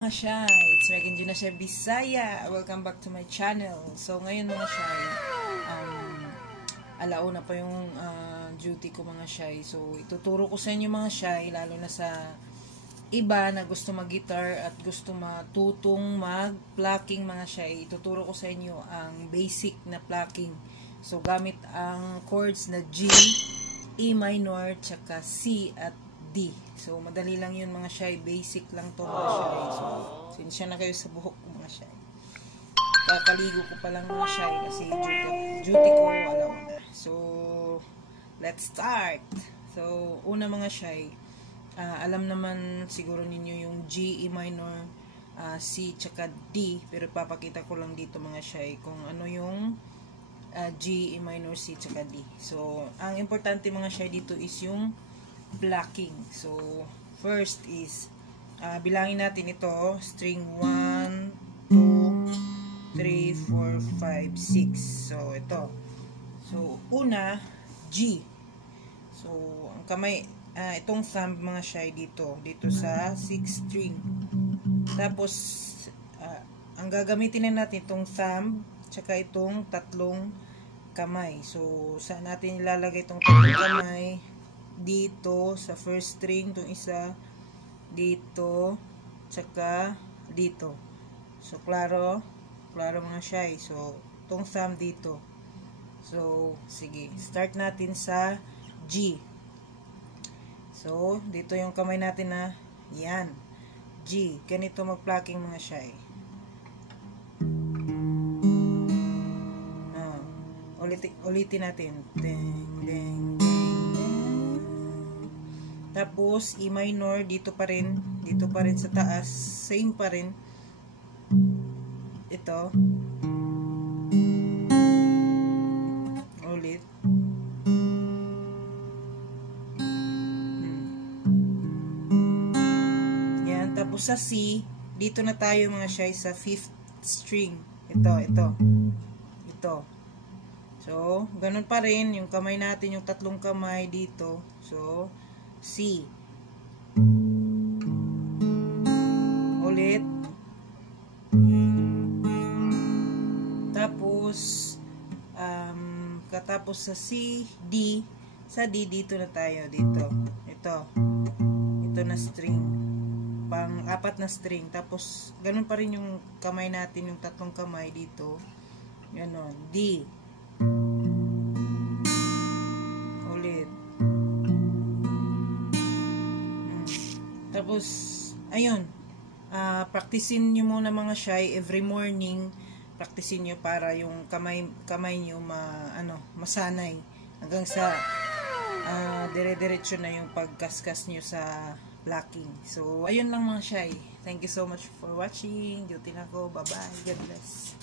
Mga Shy, it's Megan Gina Shy Bisaya. Welcome back to my channel. So ngayon mga Shy, alauna pa yung duty ko mga Shy. So ituturo ko sa inyo mga Shy, lalo na sa iba na gusto mag-guitar at gusto matutong mag-plucking mga Shy. Ituturo ko sa inyo ang basic na plucking. So gamit ang chords na G, E minor, tsaka C at D. So, madali lang yun mga Shy. Basic lang to mga Shy. So, sinsya na kayo sa buhok ko mga Shy. Kakaligo ko pa lang mga Shy kasi duty ko alam na. So, let's start. So, una mga Shy, alam naman siguro ninyo yung G, E minor, C, tsaka D. Pero papakita ko lang dito mga Shy kung ano yung G, E minor, C, tsaka D. So, ang importante mga Shy dito is yung plucking. So, first is, bilangin natin ito, string 1, 2, 3, 4, 5, 6. So, ito. So, una, G. So, ang kamay, itong thumb mga Shy dito sa 6 string. Tapos, ang gagamitin na natin itong thumb, tsaka itong tatlong kamay. So, saan natin ilalagay itong tatlong kamay? Dito sa first string, itong isa dito, tsaka dito. So klaro mga Shy. So itong thumb dito. So sige, start natin sa G. So dito yung kamay natin na yan, G. Ganito mag-plucking mga Shy. Ulitin natin. Ding, ding, ding. Tapos, E minor, dito pa rin sa taas, same pa rin. Ito. Ulit. Yan, tapos sa C, dito na tayo mga Shy sa 5th string. Ito. So, ganun pa rin, yung kamay natin, yung tatlong kamay dito. So, C. Ulit. Tapos, katapos sa C, D. Sa D, dito na tayo. Ito na string. Pang-apat na string. Tapos, ganun pa rin yung kamay natin, yung tatlong kamay dito. Ganon. D. Tapos, ayun, practicein nyo muna mga Shy every morning. Practicein nyo para yung kamay nyo masanay. Hanggang sa dire-diretso na yung pagkaskas nyo sa plucking. So, ayun lang mga Shy. Thank you so much for watching. Duty na ko. Bye-bye. God bless.